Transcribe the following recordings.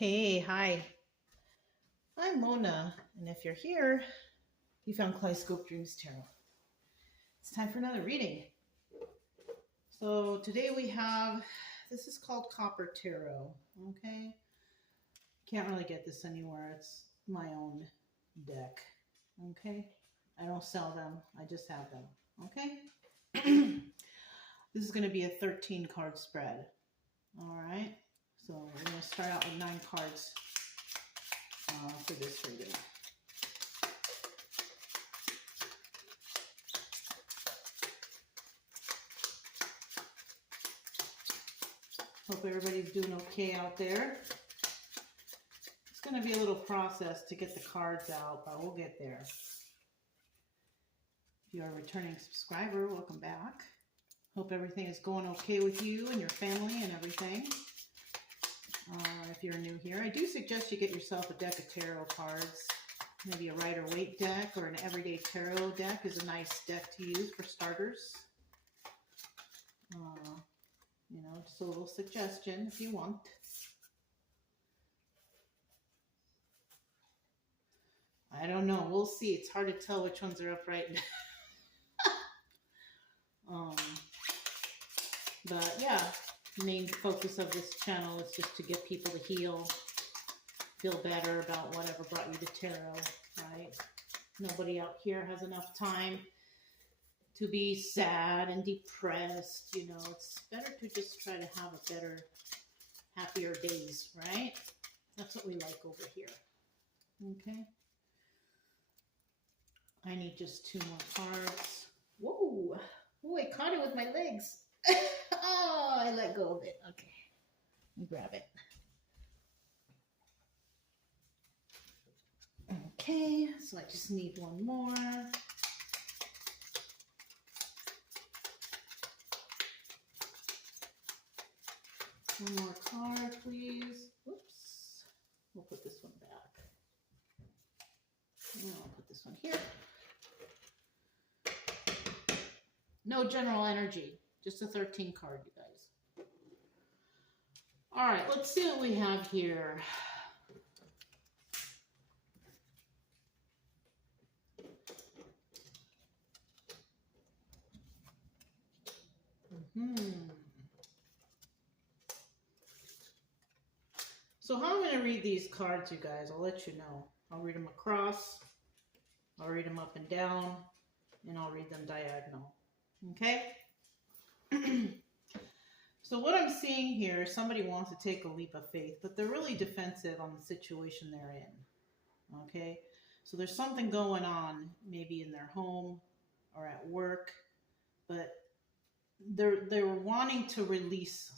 Hey, hi. I'm Mona, and if you're here, you found Kaleidoscope Dreams Tarot. It's time for another reading. So today we have, this is called Copper Tarot, okay? Can't really get this anywhere. It's my own deck, okay? I don't sell them, I just have them, okay? This is going to be a 13 card spread, all right? So we're going to start out with 9 cards for this reading. Hope everybody's doing okay out there. It's going to be a little process to get the cards out, but we'll get there. If you're a returning subscriber, welcome back. Hope everything is going okay with you and your family and everything. If you're new here, I do suggest you get yourself a deck of tarot cards. Maybe a Rider-Waite deck or an everyday tarot deck is a nice deck to use for starters. You know, just a little suggestion if you want. I don't know. We'll see. It's hard to tell which ones are up right now. But yeah, main focus of this channel is just to get people to heal, feel better about whatever brought you to tarot, right? Nobody out here has enough time to be sad and depressed. You know, it's better to just try to have a better, happier days, right? That's what we like over here. Okay. I need just 2 more cards. Whoa! Oh, I caught it with my legs. Oh, I let go of it. Okay. Let me grab it. Okay, so I just need 1 more. 1 more card, please. Whoops. We'll put this one back. And I'll put this one here. No general energy. Just a 13 card, you guys. All right, let's see what we have here. So how I'm going to read these cards, you guys, I'll let you know. I'll read them across, I'll read them up and down, and I'll read them diagonal. Okay? So what I'm seeing here, somebody wants to take a leap of faith, but they're really defensive on the situation they're in. Okay? So there's something going on, maybe in their home or at work, but they're wanting to release,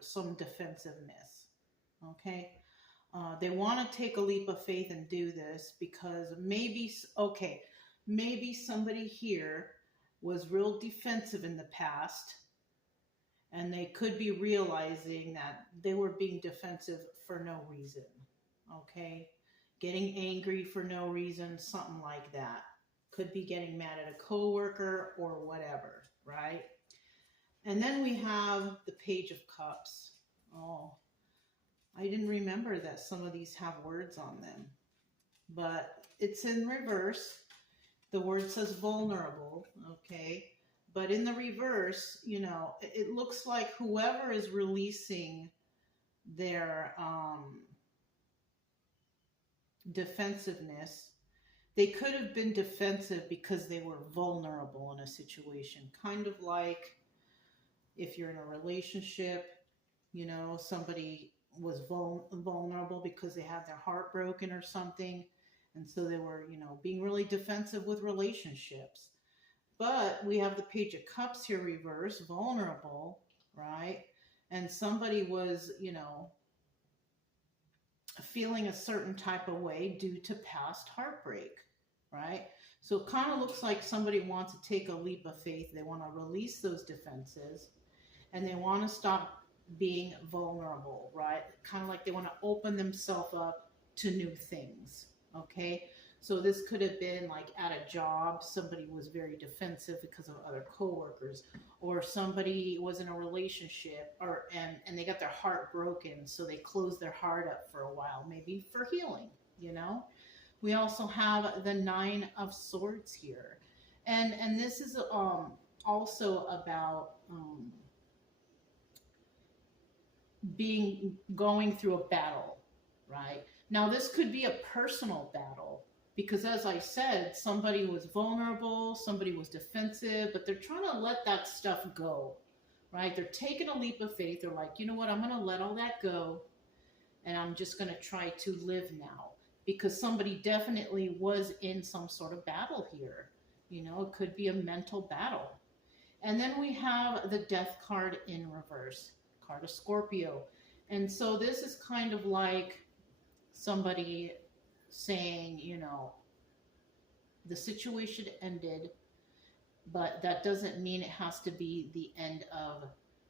some defensiveness. Okay? They want to take a leap of faith and do this because maybe somebody here was real defensive in the past, and they could be realizing that they were being defensive for no reason. Okay? Getting angry for no reason, something like that. Could be getting mad at a coworker or whatever, right? And then we have the Page of Cups. Oh, I didn't remember that some of these have words on them, but it's in reverse. The word says vulnerable, okay? But in the reverse, you know, it looks like whoever is releasing their defensiveness, they could have been defensive because they were vulnerable in a situation. Kind of like if you're in a relationship, you know, somebody was vulnerable because they had their heart broken or something. And so they were, you know, being really defensive with relationships. But we have the Page of Cups here reverse, vulnerable, right? And somebody was, you know, feeling a certain type of way due to past heartbreak, right? So it kind of looks like somebody wants to take a leap of faith. They want to release those defenses and they want to stop being vulnerable, right? Kind of like they want to open themselves up to new things, okay? So this could have been like at a job, somebody was very defensive because of other coworkers, or somebody was in a relationship, or and they got their heart broken, so they closed their heart up for a while, maybe for healing, you know. We also have the Nine of Swords here, and this is also about being going through a battle, right? Now this could be a personal battle because, as I said, somebody was vulnerable, somebody was defensive, but they're trying to let that stuff go, right? They're taking a leap of faith. They're like, you know what, I'm going to let all that go, and I'm just going to try to live now, because somebody definitely was in some sort of battle here. You know, it could be a mental battle. And then we have the Death card in reverse, card of Scorpio. And so this is kind of like somebody saying, you know, the situation ended, but that doesn't mean it has to be the end of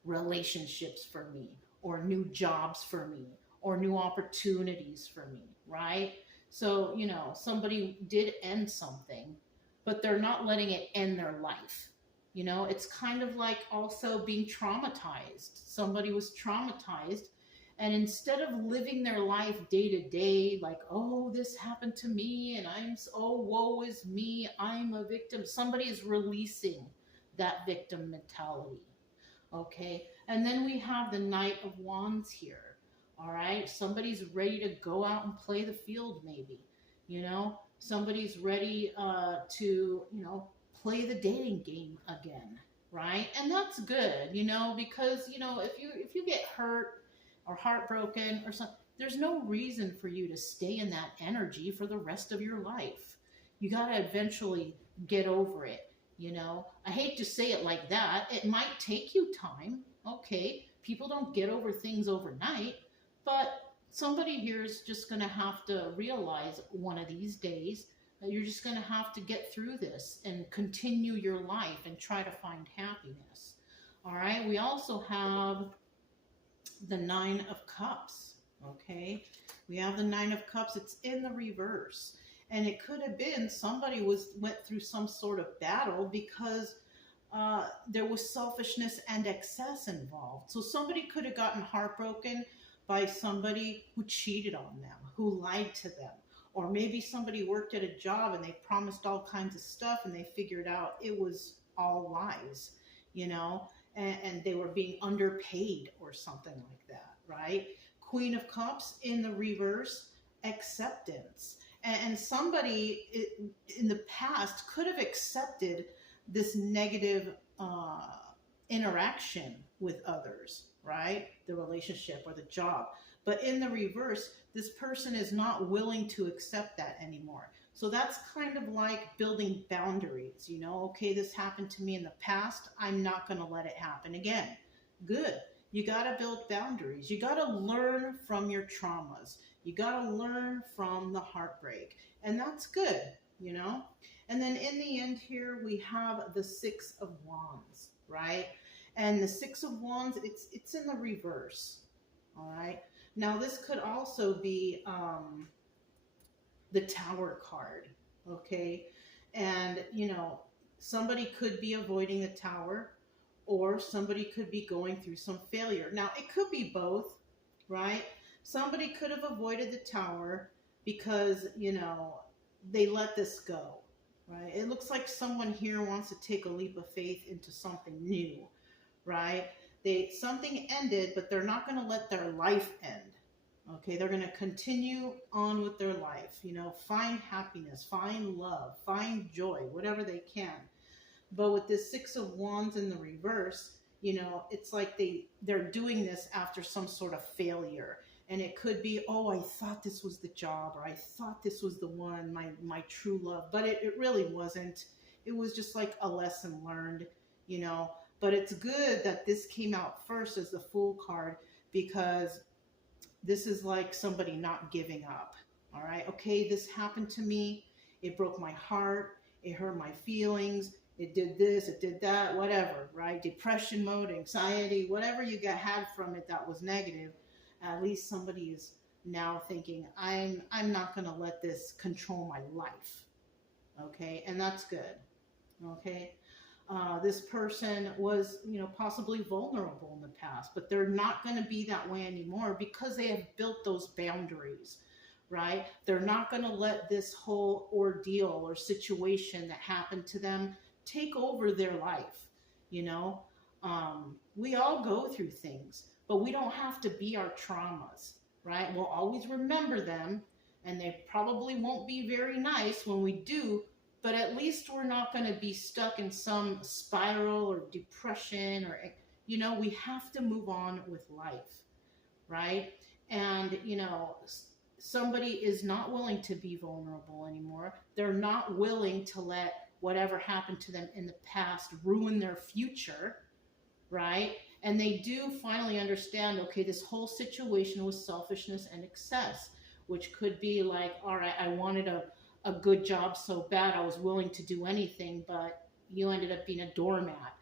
relationships for me, or new jobs for me, or new opportunities for me, right? So, you know, somebody did end something, but they're not letting it end their life. You know, it's kind of like also being traumatized. Somebody was traumatized, and instead of living their life day to day, like, oh, this happened to me, and oh, woe is me, I'm a victim, somebody is releasing that victim mentality. Okay. And then we have the Knight of Wands here. All right. Somebody's ready to go out and play the field, maybe. You know, somebody's ready to, you know, play the dating game again. Right. And that's good, you know, because, you know, if you get hurt or heartbroken or something, there's no reason for you to stay in that energy for the rest of your life. You got to eventually get over it. You know, I hate to say it like that. It might take you time. Okay. People don't get over things overnight, but somebody here is just going to have to realize one of these days that you're just going to have to get through this and continue your life and try to find happiness. All right. We also have the Nine of Cups. Okay. We have the Nine of Cups. It's in the reverse. And it could have been somebody went through some sort of battle because there was selfishness and excess involved. So somebody could have gotten heartbroken by somebody who cheated on them, who lied to them. Or maybe somebody worked at a job and they promised all kinds of stuff and they figured out it was all lies, you know, and they were being underpaid or something like that, right? Queen of Cups in the reverse, acceptance. And somebody in the past could have accepted this negative interaction with others, right? The relationship or the job. But in the reverse, this person is not willing to accept that anymore. So that's kind of like building boundaries. You know, okay, this happened to me in the past. I'm not going to let it happen again. Good. You got to build boundaries. You got to learn from your traumas. You got to learn from the heartbreak. And that's good, you know? And then in the end here, we have the Six of Wands, right? And the Six of Wands, it's in the reverse, all right? Now, this could also be the Tower card, okay? And, you know, somebody could be avoiding the Tower, or somebody could be going through some failure. Now, it could be both, right? Somebody could have avoided the Tower because, you know, they let this go, right? It looks like someone here wants to take a leap of faith into something new, right? Something ended, but they're not going to let their life end. Okay, they're going to continue on with their life, you know, find happiness, find love, find joy, whatever they can. But with this Six of Wands in the reverse, you know, it's like they're doing this after some sort of failure. And it could be, oh, I thought this was the job, or I thought this was the one, my true love. But it really wasn't. It was just like a lesson learned, you know. But it's good that this came out first as the Fool card, because this is like somebody not giving up. All right. Okay, this happened to me. It broke my heart. It hurt my feelings. It did this, it did that, whatever, right? Depression mode, anxiety, whatever you had from it that was negative. At least somebody is now thinking, I'm not going to let this control my life. Okay, and that's good. Okay, this person was, possibly vulnerable in the past, but they're not going to be that way anymore because they have built those boundaries, right? They're not going to let this whole ordeal or situation that happened to them take over their life. You know, we all go through things, but we don't have to be our traumas, right? We'll always remember them, and they probably won't be very nice when we do, but at least we're not going to be stuck in some spiral or depression or, we have to move on with life, right? And, somebody is not willing to be vulnerable anymore. They're not willing to let whatever happened to them in the past ruin their future, right? And they do finally understand, okay, this whole situation was selfishness and excess, which could be like, all right, I wanted a good job so bad I was willing to do anything, but you ended up being a doormat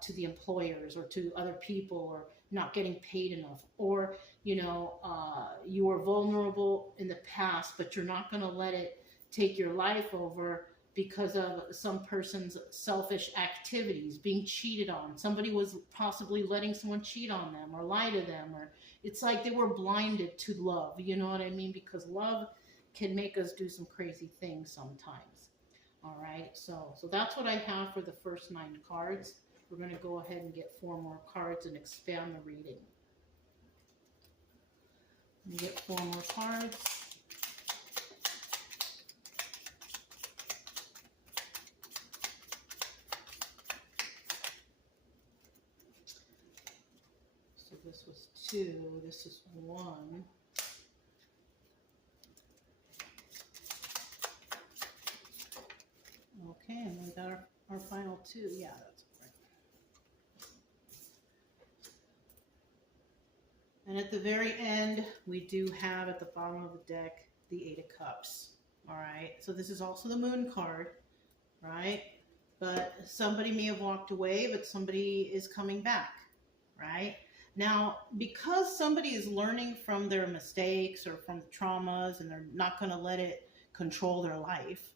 to the employers or to other people, or not getting paid enough, or you were vulnerable in the past, but you're not going to let it take your life over because of some person's selfish activities, being cheated on. Somebody was possibly letting someone cheat on them or lie to them, or it's like they were blinded to love. You know what I mean? Because love can make us do some crazy things sometimes. All right, so that's what I have for the first 9 cards. We're going to go ahead and get 4 more cards and expand the reading. We get 4 more cards. So this was 2, this is 1. Okay, and we got our final 2. Yeah, that's right. And at the very end, we do have at the bottom of the deck the 8 of Cups. All right, so this is also the Moon card, right? But somebody may have walked away, but somebody is coming back, right? Now, because somebody is learning from their mistakes or from traumas, and they're not going to let it control their life,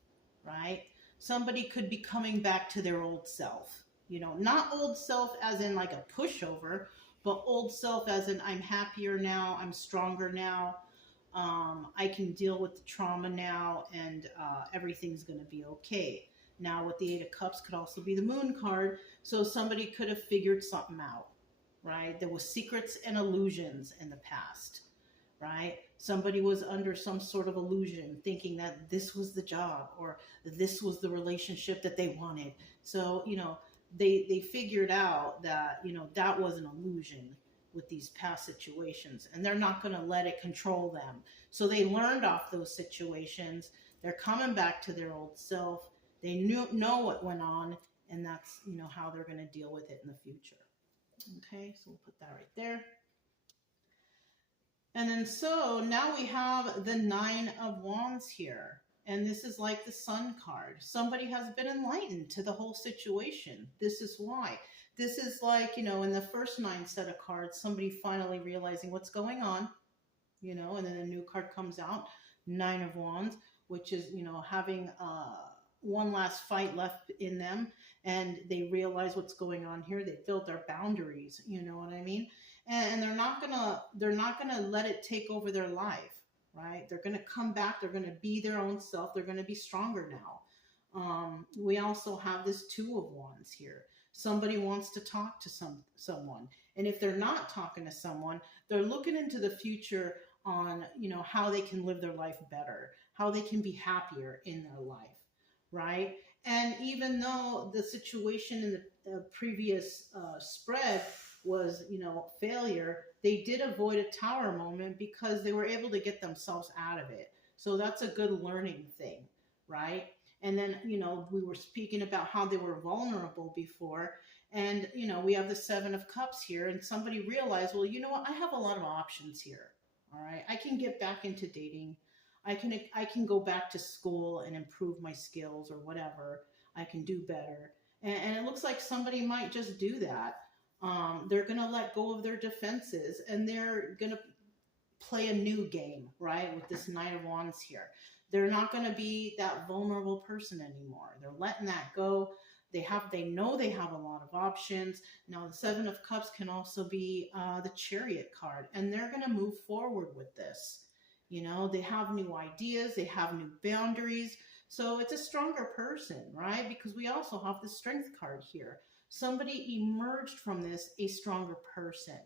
right? Somebody could be coming back to their old self. Not old self as in like a pushover, but old self as in I'm happier now, I'm stronger now, I can deal with the trauma now, and everything's going to be okay. Now, with the 8 of Cups could also be the Moon card, so somebody could have figured something out, right? There was secrets and illusions in the past, right? Somebody was under some sort of illusion, thinking that this was the job or this was the relationship that they wanted. So, they figured out that, that was an illusion with these past situations, and they're not going to let it control them. So they learned off those situations. They're coming back to their old self. They know what went on, and that's, how they're going to deal with it in the future. Okay, so we'll put that right there. And then so now we have the 9 of Wands here. And this is like the Sun card. Somebody has been enlightened to the whole situation. This is why. This is like, in the first 9 set of cards, somebody finally realizing what's going on, and then a new card comes out, 9 of Wands, which is, having one last fight left in them, and they realize what's going on here. They build their boundaries, you know what I mean? And they're not gonna let it take over their life, right? They're gonna come back. They're gonna be their own self. They're gonna be stronger now. We also have this 2 of Wands here. Somebody wants to talk to someone, and if they're not talking to someone, they're looking into the future on how they can live their life better, how they can be happier in their life, right? And even though the situation in the previous spread was, failure, they did avoid a tower moment because they were able to get themselves out of it. So that's a good learning thing, right? And then, we were speaking about how they were vulnerable before. And, we have the 7 of Cups here, and somebody realized, well, you know what? I have a lot of options here. All right. I can get back into dating. I can go back to school and improve my skills or whatever. I can do better. And it looks like somebody might just do that. They're going to let go of their defenses, and they're going to play a new game, right? With this Knight of Wands here. They're not going to be that vulnerable person anymore. They're letting that go. They know they have a lot of options. Now, the Seven of Cups can also be the Chariot card, and they're going to move forward with this. You know, they have new ideas, they have new boundaries. So it's a stronger person, right? Because we also have the Strength card here. Somebody emerged from this a stronger person,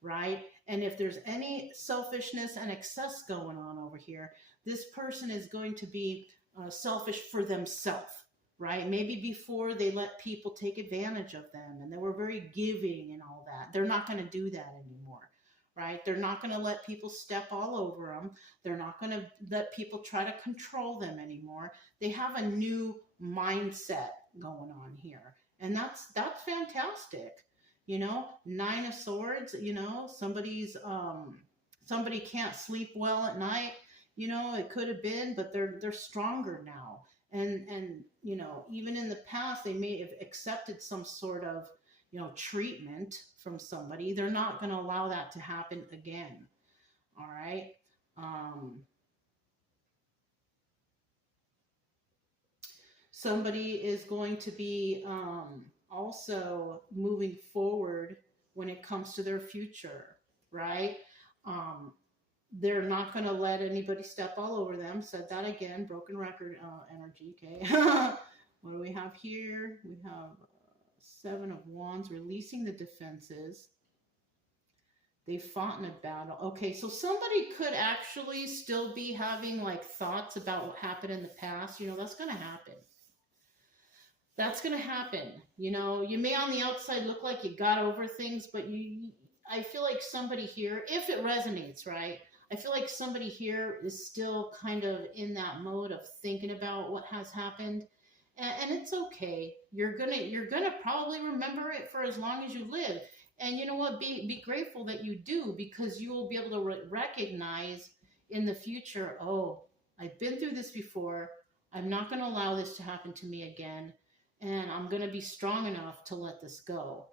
right? And if there's any selfishness and excess going on over here, this person is going to be selfish for themselves, right? Maybe before they let people take advantage of them and they were very giving and all that. They're not going to do that anymore, right? They're not going to let people step all over them. They're not going to let people try to control them anymore. They have a new mindset going on here. And that's fantastic. You know, Nine of Swords, you know, somebody can't sleep well at night. You know, it could have been, but they're stronger now. And you know, even in the past, they may have accepted some sort of, you know, treatment from somebody. They're not going to allow that to happen again. All right. Somebody is going to be also moving forward when it comes to their future, right? They're not going to let anybody step all over them. Said that again, broken record energy, okay? What do we have here? We have Seven of Wands, releasing the defenses. They fought in a battle. Okay, so somebody could actually still be having like thoughts about what happened in the past. You know, that's going to happen. That's going to happen. You know, you may on the outside look like you got over things, but I feel like somebody here, if it resonates, right? I feel like somebody here is still kind of in that mode of thinking about what has happened. And it's okay. You're gonna probably remember it for as long as you live. And you know what? Be grateful that you do, because you will be able to recognize in the future, oh, I've been through this before. I'm not going to allow this to happen to me again. And I'm going to be strong enough to let this go,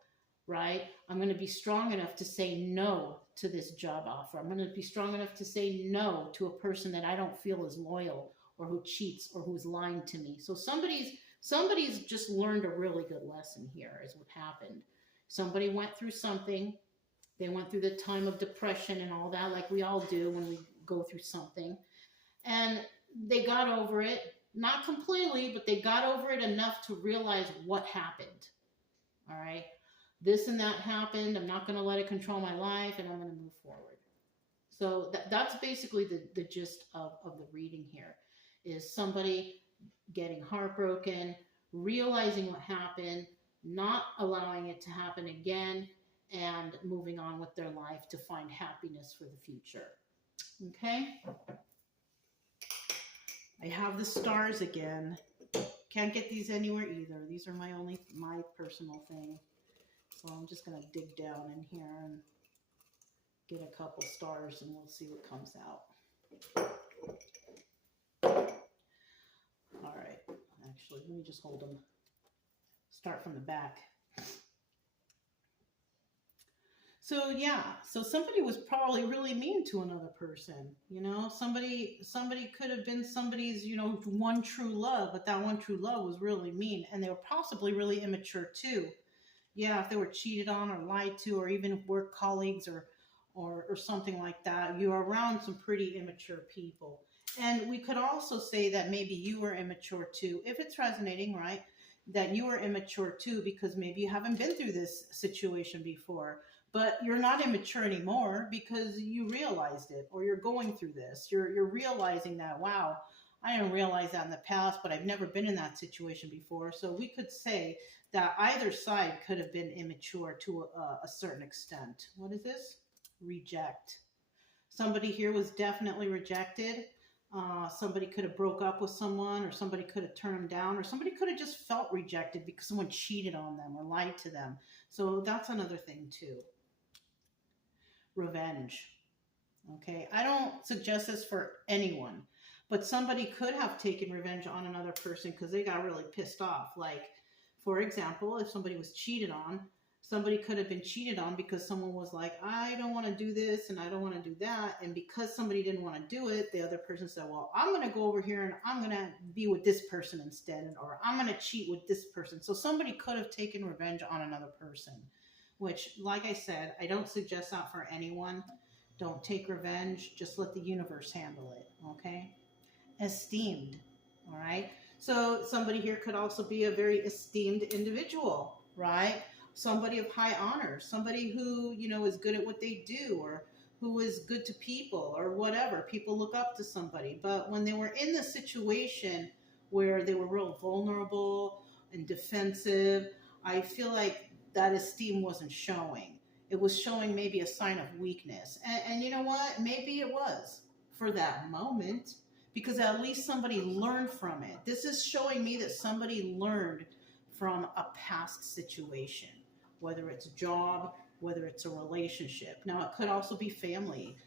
right? I'm going to be strong enough to say no to this job offer. I'm going to be strong enough to say no to a person that I don't feel is loyal or who cheats or who's lying to me. So somebody's just learned a really good lesson here is what happened. Somebody went through something. They went through the time of depression and all that, like we all do when we go through something. And they got over it. Not completely, but they got over it enough to realize what happened. All right. This and that happened. I'm not going to let it control my life, and I'm going to move forward. So that's basically the gist of the reading here, is somebody getting heartbroken, realizing what happened, not allowing it to happen again, and moving on with their life to find happiness for the future. Okay? I have the stars again. Can't get these anywhere either. These are my personal thing. So I'm just going to dig down in here and get a couple stars, and we'll see what comes out. All right. Actually, let me just hold them. Start from the back. So yeah, so somebody was probably really mean to another person. You know, somebody could have been somebody's, you know, one true love, but that one true love was really mean, and they were possibly really immature too. Yeah, if they were cheated on or lied to, or even work colleagues or something like that, you're around some pretty immature people. And we could also say that maybe you were immature too, if it's resonating, right? That you were immature too, because maybe you haven't been through this situation before. But you're not immature anymore because you realized it, or you're going through this. You're realizing that, wow, I didn't realize that in the past, but I've never been in that situation before. So we could say that either side could have been immature to a certain extent. What is this? Reject. Somebody here was definitely rejected. Somebody could have broke up with someone, or somebody could have turned them down, or somebody could have just felt rejected because someone cheated on them or lied to them. So that's another thing too. Revenge. Okay, I don't suggest this for anyone, but somebody could have taken revenge on another person because they got really pissed off. Like, for example, if somebody was cheated on, Somebody could have been cheated on because someone was like, I don't want to do this and I don't want to do that. And because somebody didn't want to do it, the other person said, well, I'm going to go over here and I'm going to be with this person instead, or I'm going to cheat with this person. So somebody could have taken revenge on another person, which, like I said, I don't suggest that for anyone. Don't take revenge. Just let the universe handle it. Okay? Esteemed. All right? So somebody here could also be a very esteemed individual, right? Somebody of high honor, somebody who, is good at what they do, or who is good to people, or whatever. People look up to somebody. But when they were in the situation where they were real vulnerable and defensive, I feel like that esteem wasn't showing. It was showing maybe a sign of weakness. And you know what? Maybe it was for that moment, because at least somebody learned from it. This is showing me that somebody learned from a past situation, whether it's a job, whether it's a relationship. Now, it could also be family.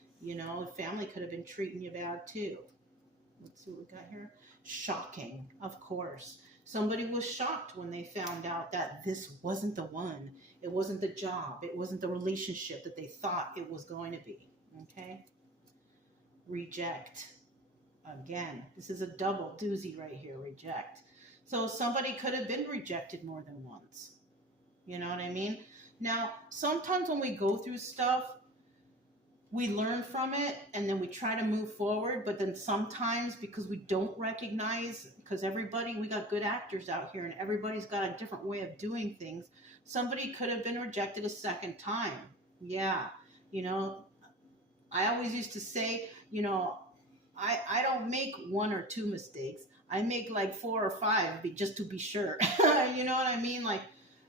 Family could have been treating you bad too. Let's see what we got here. Shocking, of course. Somebody was shocked when they found out that this wasn't the one. It wasn't the job. It wasn't the relationship that they thought it was going to be. Okay? Reject. Again, this is a double doozy right here, reject. So somebody could have been rejected more than once. You know what I mean? Now, sometimes when we go through stuff, we learn from it and then we try to move forward. But then sometimes, because we don't recognize, because we got good actors out here and everybody's got a different way of doing things. Somebody could have been rejected a second time. Yeah. I always used to say, I don't make one or two mistakes. I make like 4 or 5 just to be sure. You know what I mean? Like,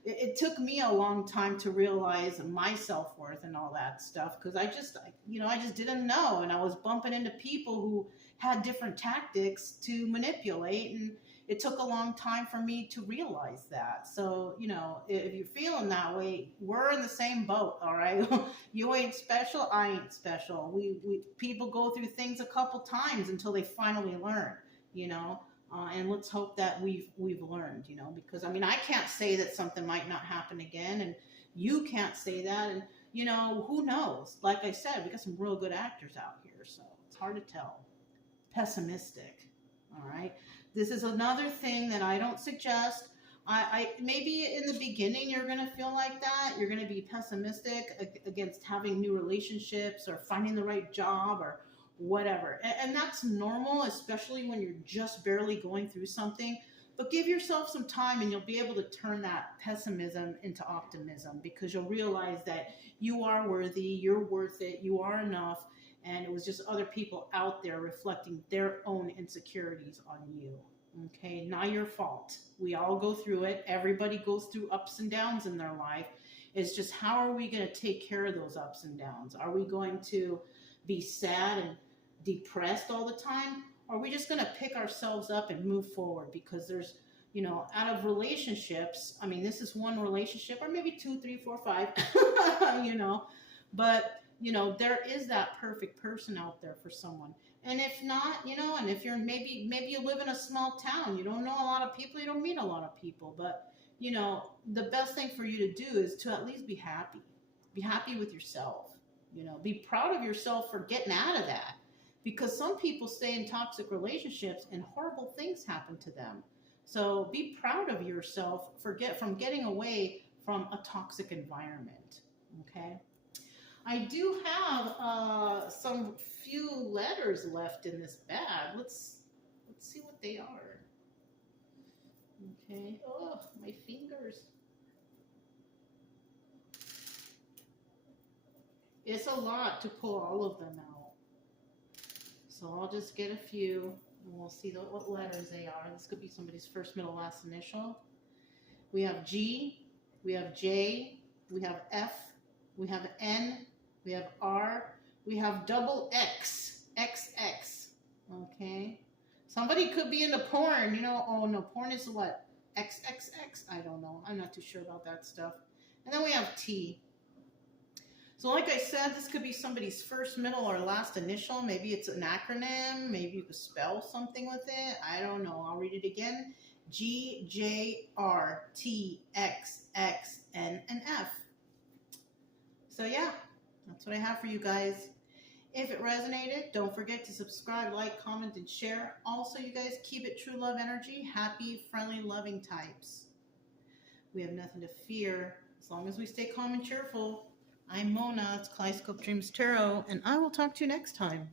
it took me a long time to realize my self-worth and all that stuff, because I just didn't know, and I was bumping into people who had different tactics to manipulate, and it took a long time for me to realize that. So, if you're feeling that way, we're in the same boat, all right? You ain't special, I ain't special. We people go through things a couple times until they finally learn, and let's hope that we've learned, because I can't say that something might not happen again, and you can't say that, and who knows? Like I said, we got some real good actors out here, so it's hard to tell. Pessimistic. All right. This is another thing that I don't suggest. I maybe in the beginning you're going to feel like that. You're going to be pessimistic against having new relationships or finding the right job or whatever. And that's normal, especially when you're just barely going through something. But give yourself some time and you'll be able to turn that pessimism into optimism, because you'll realize that you are worthy, you're worth it, you are enough. And it was just other people out there reflecting their own insecurities on you. Okay, not your fault. We all go through it. Everybody goes through ups and downs in their life. It's just, how are we going to take care of those ups and downs? Are we going to be sad and depressed all the time? Or are we just going to pick ourselves up and move forward? Because there's, out of relationships, this is one relationship, or maybe 2, 3, 4, 5, but there is that perfect person out there for someone. And if not, and if you're maybe you live in a small town, you don't know a lot of people, you don't meet a lot of people, but the best thing for you to do is to at least be happy. Be happy with yourself. Be proud of yourself for getting out of that, because some people stay in toxic relationships and horrible things happen to them. So be proud of yourself from getting away from a toxic environment. Okay. I do have some few letters left in this bag. Let's see what they are. Okay. Oh, my fingers. It's a lot to pull all of them out. So I'll just get a few and we'll see what letters they are. This could be somebody's first, middle, last initial. We have G, we have J, we have F, we have N, we have R, we have double X, XX, okay? Somebody could be into porn, oh no, porn is what? XXX, I don't know. I'm not too sure about that stuff. And then we have T. So like I said, this could be somebody's first, middle, or last initial. Maybe it's an acronym. Maybe you could spell something with it. I don't know. I'll read it again. G, J, R, T, X, X, N, and F. So yeah, that's what I have for you guys. If it resonated, don't forget to subscribe, like, comment, and share. Also, you guys, keep it true love energy. Happy, friendly, loving types. We have nothing to fear as long as we stay calm and cheerful. I'm Mona. It's Kaleidoscope Dreams Tarot, and I will talk to you next time.